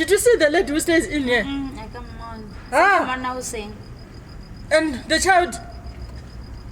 Did you see the lady who stays in here? I come on. Ah. Come on now saying. And the child?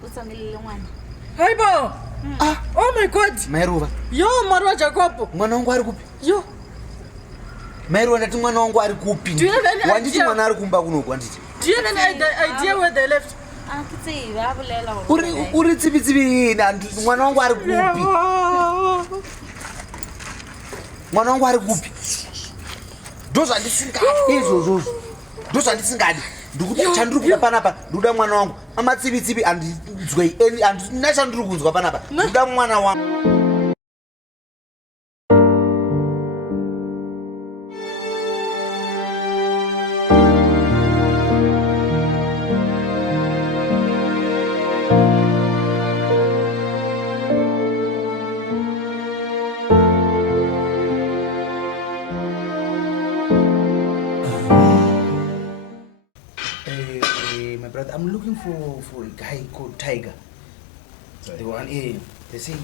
What's a little one? Hi, Bo. Oh my God. Mairuva. Yo, Marwa Jacob. Mwana wangu ari kupi? Yo. Mairuva ndati mwana wangu ari kupi? Do you have any Wanditi idea? mwana ari kumba kuno kwanditi. Do you have any idea where they left? Uri tsibi na mwana wangu ari kupi? Mwana wangu ari kupi? Doza ndisingadi izvo. Doza ndisingadi. Ndikuti chandiri panapa ndoda mwana wangu. Amatsibi andizwe andinachandiri kunzwa panapa. Ndoda mwana wangu. I'm looking for a guy called Tiger. Tiger. The one they say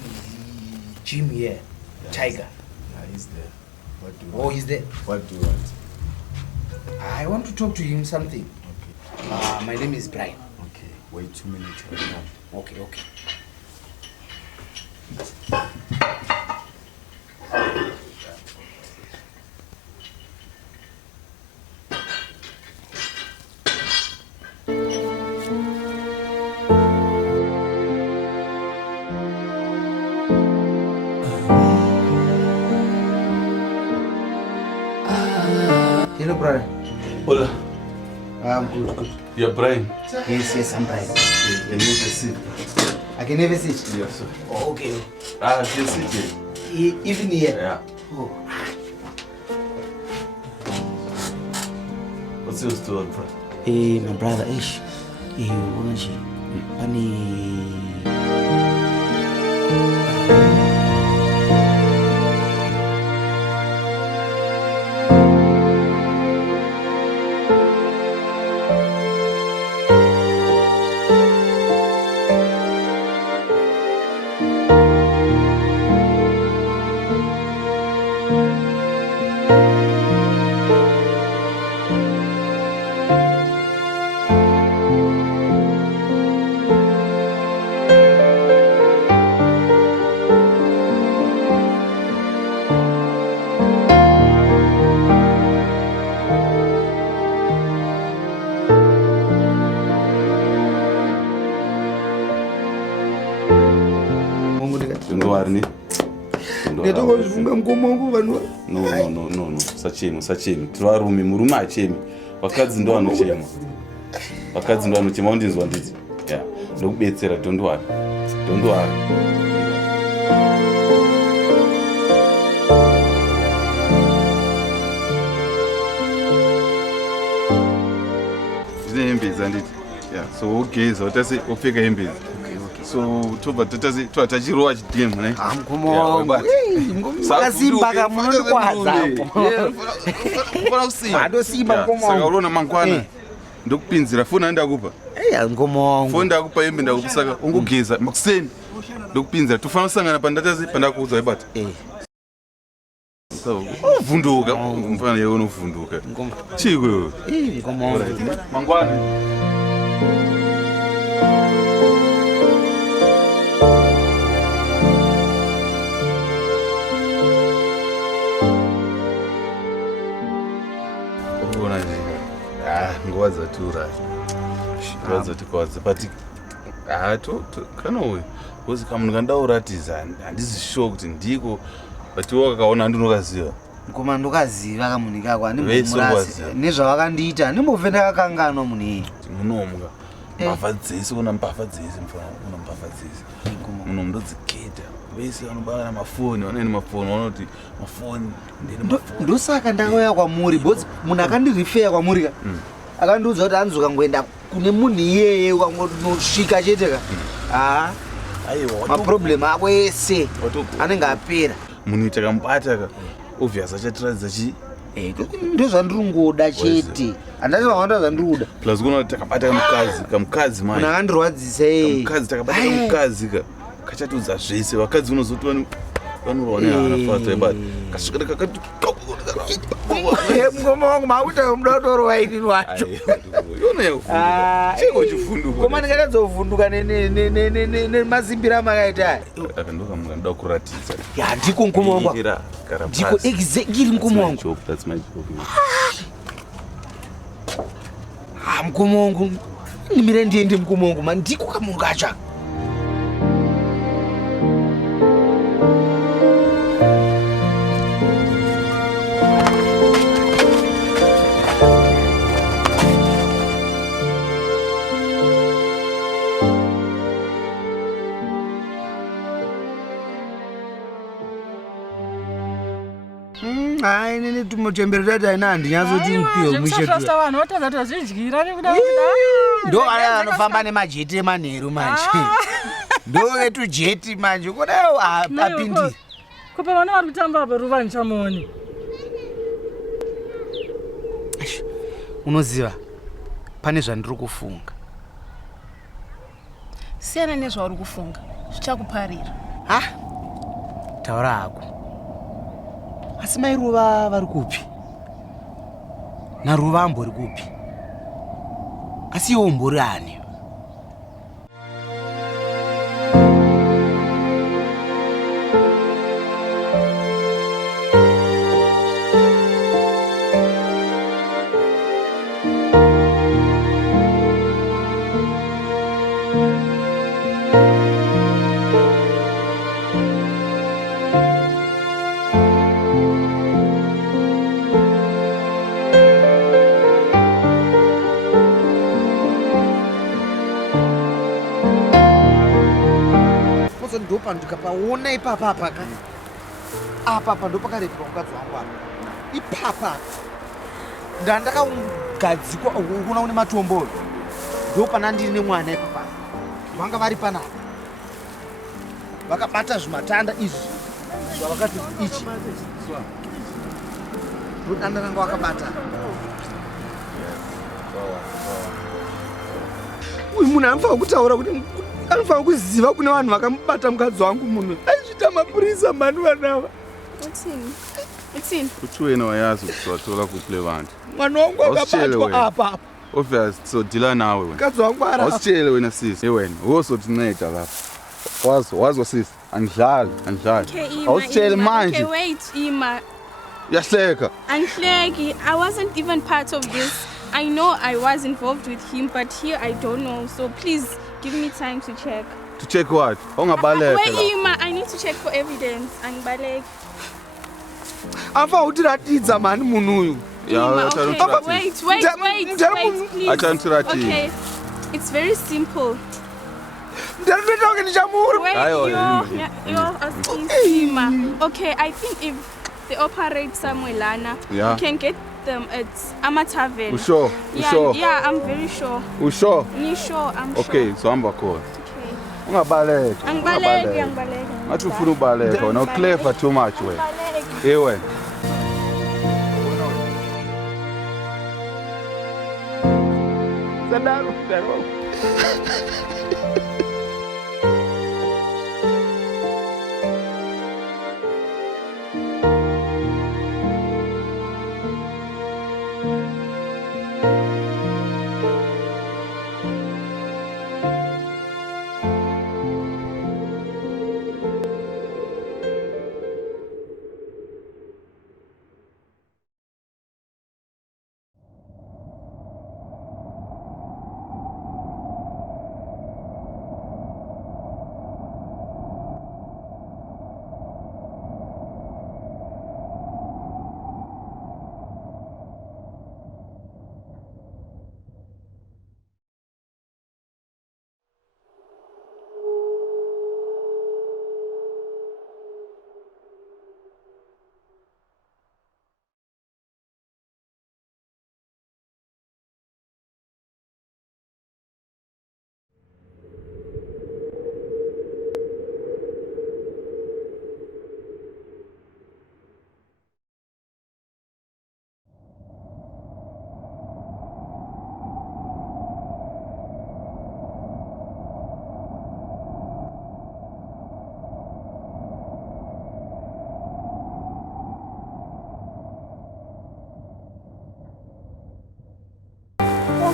Jim here. Yeah, Tiger. Yeah, he's there. What do you Oh, want? he's there. What do you want? I want to talk to him something. Okay. My name is Brian. Okay. Wait 2 minutes. I'll come. Okay. Hello, brother. Hola. I'm good. You're Brian? Yes, I'm Brian. Okay, can you just sit? I can never sit. Yes, sir. Oh, okay. Just sit here. Even here. Yeah. Oh. What's your story, bro? My brother, unaji pani No. Sachemi. Tvarume murume achemi. Vakadzi ndo vanochema. Undinzwa nditi. Yeah. Ndokubetsera don't worry. Zvine hembe dzanditi. Yeah. So ugeza utase upfeka hembe. So toba tatachirowa chidemu ne. Simba kamunondikwadza. Ado simba ngomo. Saka urona mangwana. Ndokupinzira foni andakupa. Ngomo. Foni ndakupa hembe ndakusaka ungogeza makuseni. Ndokupinzira tofana usangana pandatazi pandakuudza ibata. So uvunduka mfana yeye unovunduka. Chiko. Ngomo. Mangwana. Nguva dzatikwadza but kanowe kozi kamunhu kandauratidza handisi sure kuti ndiko but iwo kakaona handinokaziva ngoma ndokaziva kamunhu kako nezvavakandiita ndimbobve ndakakanganwa munhu iyi munomuka mbavha dzese una mbavha dzese munhu ndodziketa vese vanobara namafoni vanoenda mafoni vanoti mafoni ndosaka ndakauya kwamuri bcause munhu akandirifeya kwamuri ka akandiudza kuti anzoka ngoenda kune munhu iyeye ukangonosvika chete ka maproblemu ako ese anenge apera munhu takamubata ka obvious achatiradza chi ndozvandiringoda chete handati vawanda zvandiri kuda plus kuona kuti takabata kamukadzi munhu akandirwadzisa kamukadzi takabata kamukadzi ka kachatudza zvese vakadzi unozoti vanorwa nehana fata but kasvikira kakati Mukoma wangu makuta mudodoro waini wacho. Yona yakuvhunduka. Cheko chivhunduko. Koma ndingadzovhunduka nemazimbira makaita. Akandoka munganda kuratidza. Ya ndiko mukoma wangu. Ndiko exactly mukoma wangu. That's my job. Mukoma wangu. Nimire ndiende mukoma wangu man ndiko kamungacha. Ai nini tumuchembere tata ina handinyatsoti mpiyo mushetrasta vanhu vatadza tozvidyira nekuda ndo aya anofamba nemajeti emanheru manje ndo vetujeti manje kudayo apindi kupa vana vari kutamba apa ruva nichamoni. Unoziva pane zvandiri kufunga. Siyana nezvauri kufunga zvichakuparira. Taura hako. Asi mairuva vari kupi? Naruva ambori kupi? Asi iwo umbori ani? Ndopa ndikapaona ipapa paka apa ndo pakarekerwa mukadzi wangu apa ipapa ndandakagadzikwa ukuona une matombo ndopana ndiri nemwana ipapa vanga vari panapa vakabata zvimatanda izvi zvavakati ichi ndodanda ranga vakabata uyu munhu anofanira kutaura kuti anofanira kuziva kune vanhu vakamubata mukadzi wangu munhu aizvita mapurisa mani vanava. Kuti wena wayazi kuti watola kuple vantu. Mwana wangu akabatwa apa. Obvious sodila nawe wena. Mukadzi wangu ara. Awusitshele wena sisi. Wena wosotinceda lapha. Wazi sisi andidlali. Awusitshele manje. Okay, wait, Ima. Yahleka. Anhleki, I wasn't even part of this. I know I was involved with him, but here I don't know. So please give me time to check. To check what? Ongabaleka. Wait, Ima, I need to check for evidence. Angibaleki. Afa utiratidza mani munhu uyu. Ima, okay. Wait, please. Okay, it's very simple. Wait, you're asking Ima. Okay, I think if they operate somewhere, Lana, you can get them at Amataven. You sure? Yeah, I'm very sure. You sure? Me sure, I'm sure. Okay, so I'm call. Okay. Ungabaleka. Angibaleki. Ngathi ufuna ubaleka wena clever too much wena. Wena. Sadaro.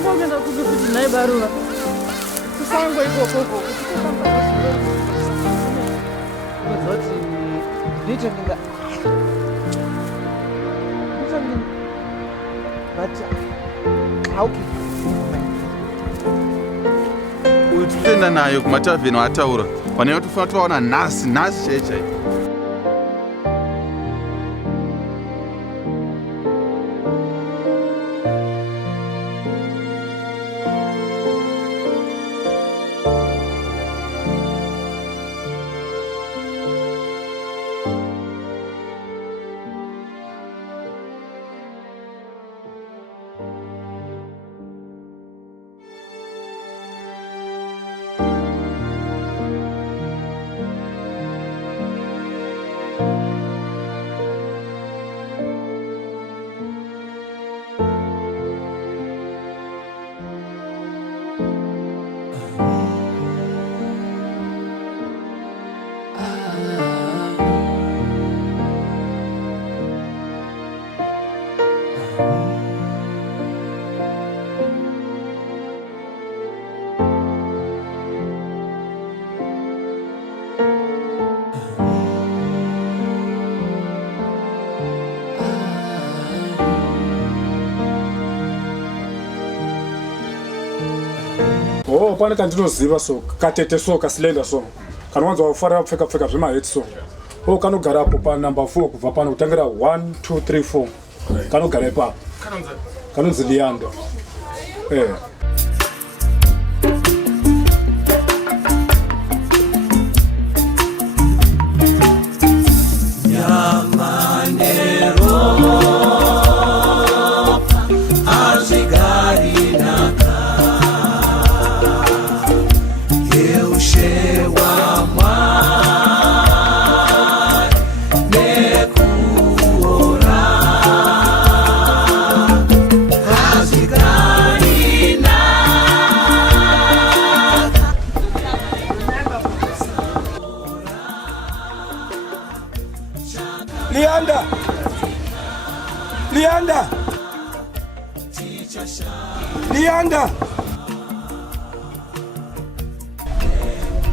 Ngomenda kupi kuti naye baruva. Kusango ikoko. Zoti ndite ndinga. But how can uyu titoenda nayo kumatavheni ataura paneva tofanira tovaona nhasi chaichai. Oh, pane kandinoziva so katete so kasilenda so kanowanza wafarira kupfeka zvemaheti so o kanogarapo panumber 4 kubva pano kutangira 1 2 3 4 kanogara ipapo kanonzi Lianda. Lianda.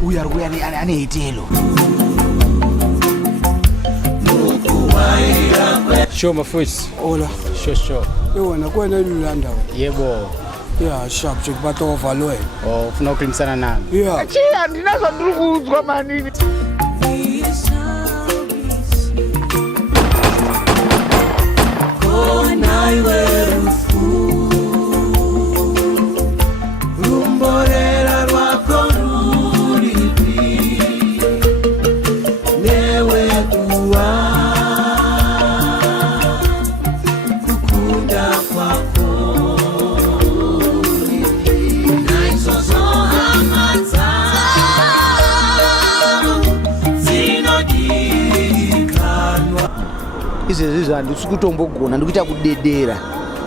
uyu ari kuya ane hitelo. Sure, my voice. Ola. Sure. Yona kwena Lianda. Yebo. Yeah, sharp check bato overload. Oh, ufuna ukulimisana nami. Yeah. Achia ndinazwa ndiri kuudzwa manini. Izvezvi handisi kutombogona ndikuita kudedera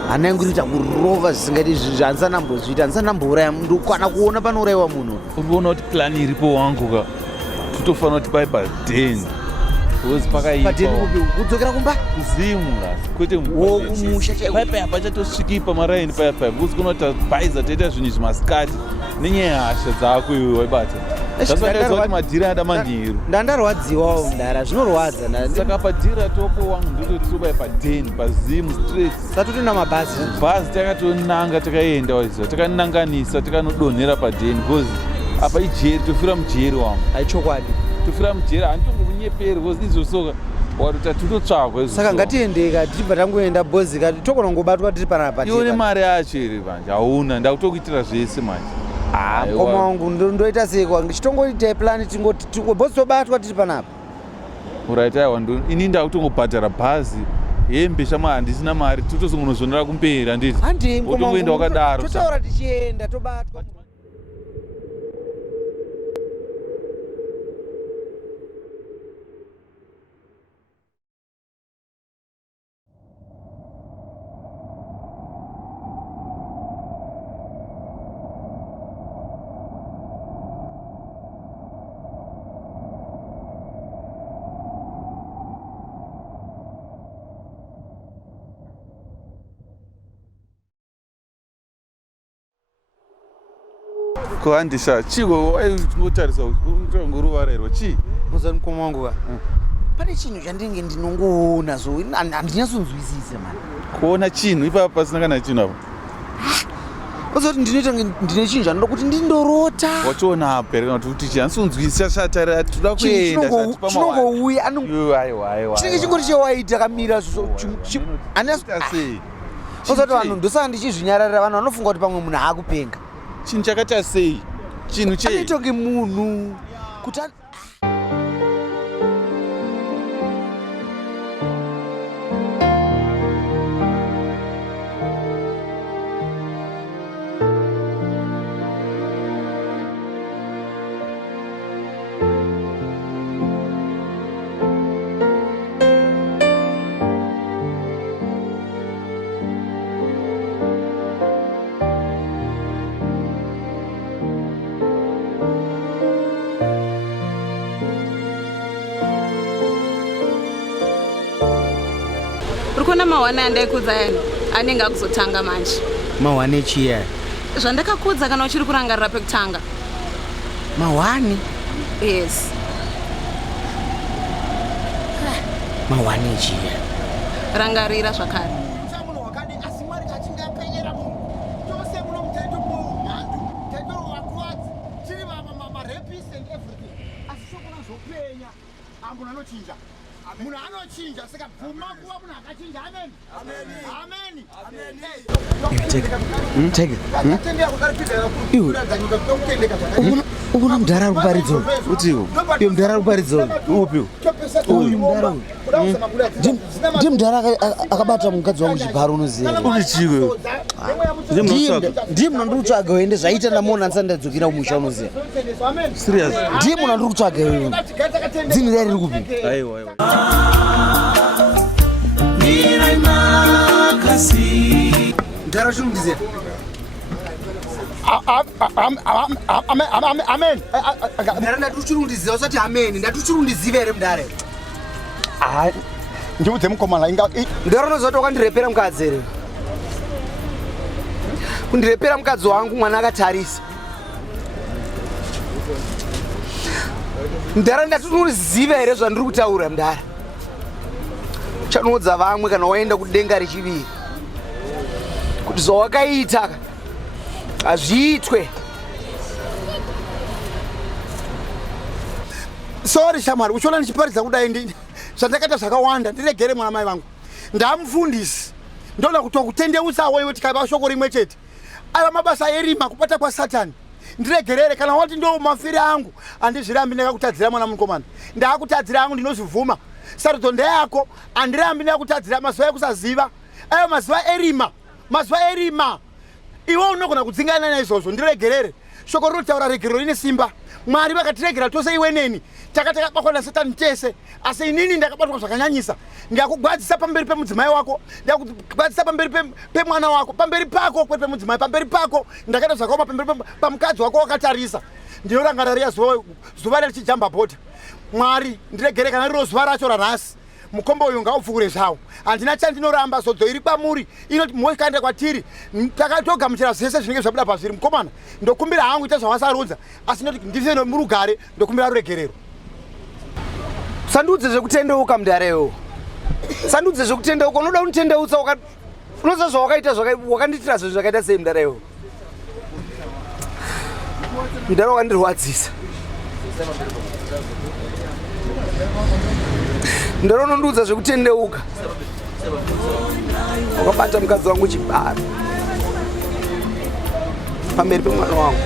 hana yangu iriita kurova zvisingaiti zvandisanambozviita handisanambouraya munhu kana kuona panourayiwa munhu. Uri kuona kuti plani iripo wangu ka totofanira kuti pai padheni because pakaipa kudzokera kumba kuzimu ngasi kwete wokumusha chaiko paipai apa chatosviki pamaraini paipai because kunoita bhaiza toita zvinhu izvi masikati nenyaya yehasha dzako iwe waibata zvasandaidza kuti madhira ada manheru ndandarwadziwawo mudara zvinorwadza saka padhira topo wangu ndototi tobai padheni pazimu straight tatotona mabhazi takatonanga takaenda waiziva takananganisa takanodonhera padheni because apa ijeri tofira mujeri wangu aichokwadi tofira mujeri handitongomunyeperi because izvosoka watota tutotsvagwa saka ngatiendeka tichibva tangoenda bhozika tokona kungobatwa tiri panapa iwo nemari yacho iri manje hauna ndakutokuitira zvese manje mukoma wangu ndoita seiko chitongoitai plani bhozi tobatwa tiri panapa urit aiwa ini ndakutongobhadhara bhazi hembe shama handisina mari totozongonozvonera kumberi handiti otongoenda wakadaro totaura tichienda tobatwa. kuhandisha chiko waingotarisa nguruvarerwa chii muzani mukoma wangu ka pane chinhu chandinge ndinongoona zo handinyatsonzwisise mani kuona chinhu ipapa pasina kana chinhu apo uzoti ndinoita ndine chinhu chanoda kuti ndindorota wachiona apereka kuti chihansonzwisisa shatarira toda kuenda chinongouya chinenge chingori chewaita kamira sei uzoti vanhu ndosaka ndichizvinyararira vanhu vanofunga kuti pamwe munhu haakupenga chinhu chakaita sei chinhu chei anoitonge munhu kuti urikuona mawana yandaikudza yani anenge akuzotanga manje mahwane chiya zvandakakudza kana uchiri kurangarira pekutanga mahwane yes mahwane chiya rangarira zvakare munhu anochinja saka bvuma kuva munhu akachinja ameni ameni ubona mudhara ari kuparidzo utiwo iyo mudhara ari kuparidzo upiwo uyu mudhara ndiye mudhara akabata mukadzi wangu chibharo unoziva uri chiko ndiye munhu andiri kutsvaga ende zvaita ndamona ndisati ndadzokera kumusha unoziva serious ndiye munhu andiri kutsvaga iyoyo dzini rai riri kupi mudhara chinondiziva amen mudhara ndati uchirundiziva usati ameni ndati uchirundiziva here mudhara ndiudze mukomana mudhara unoziva kuti wakandirepera mukadzi here kundirepera mukadzi wangu mwana akatarisa mudhara ndati unoriziva here zvandiri kutaura mudhara chanoudza vamwe kana waenda kudenga rechiviri kuti zvawakaita hazviitwe sori shamwari uchiona ndichiparidza kudai zvandakaita zvakawanda ndiregere mwana mai vangu ndamufundisi ndoda kutokutendeusawo iwe tikaiva shoko rimwe chete aiva mabasa erima kubata kwasatani ndiregerere kana wati ndo mafiri angu handizvirambi ndakakutadzira mwana mukomana ndaakutadzira angu ndinozvivhuma sarudzo ndeyako handirambi ndakutadzira mazuva ekusaziva aiva mazuva erima iwe unogona kudzingana naizvozvo ndiregerere shoko rinotaura regerero ine simba mwari vakatiregera tose iwe neni takatakabatwa nasatani tese asi inini ndakabatwa zvakanyanyisa ndakugwadzisa pamberi pemudzimai wako ndakugwadzisa pamberi pemwana wako pamberi pako kwete pemudzimai pamberi pako ndakaita zvakaoma pamberi pamukadzi wako wakatarisa ndinorangarira zuva richijamba bhota mwari ndiregere kana riro zuva racho ranhasi mukombo uyu ngaupfuure zvawo handina chandinoramba zodzo iri kwamuri inoti moikaenda kwatiri takatogamuchira zvese zvinenge zvabuda pazviri mukomana ndokumbira hangu ita zvawasarudza asi ndoti ndife murugare ndokumbira ruregerero sandiudze zvekutendeuka mudharewo sandiudze zvekutendeuka unoda kunitendeutsa unoziva zvawakaita wakanditira zvinhu zvakaita sei mudharewo mudhare wakandirwadzisa mudhare unondiudza zvekutendeuka wakabata mukadzi wangu chibharo pamberi pemwana wangu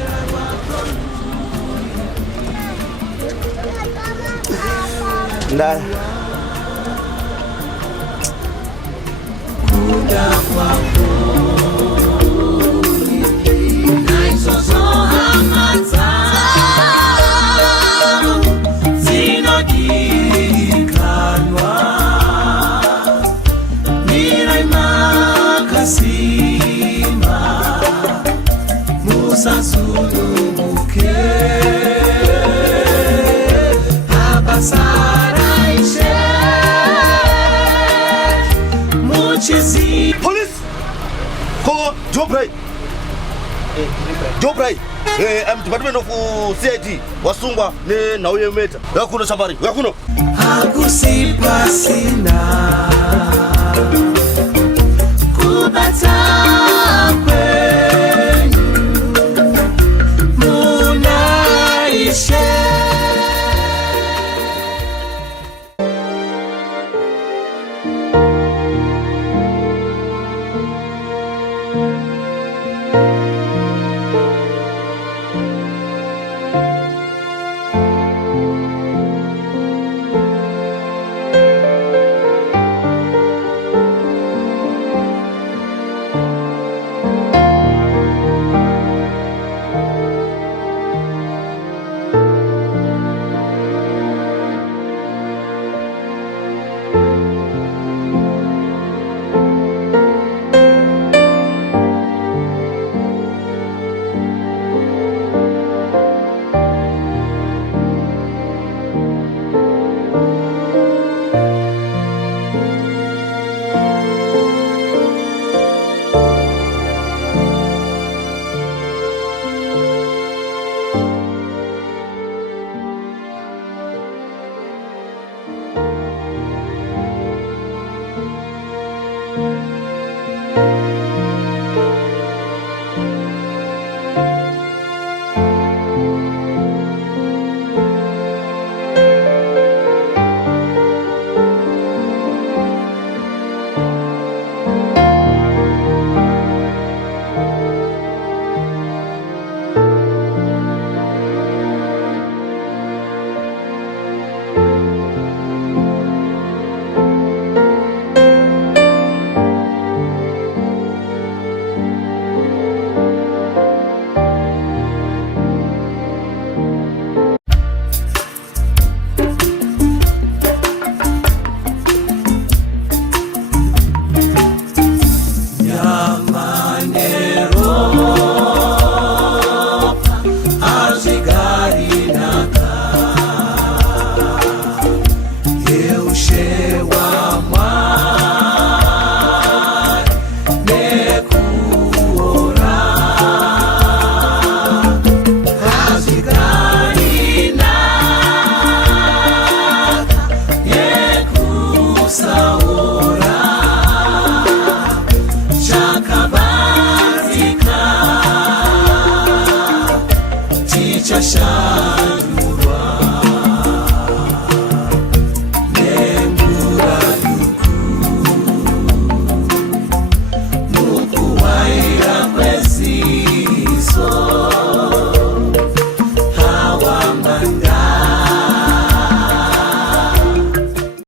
ndara Police! Hold on, Joe Bray. I'm Department of CID. Wasungwa nenhau yemeta. Yakuno safari. Yakuno. Akusipasina kubata kwenyu munaishe.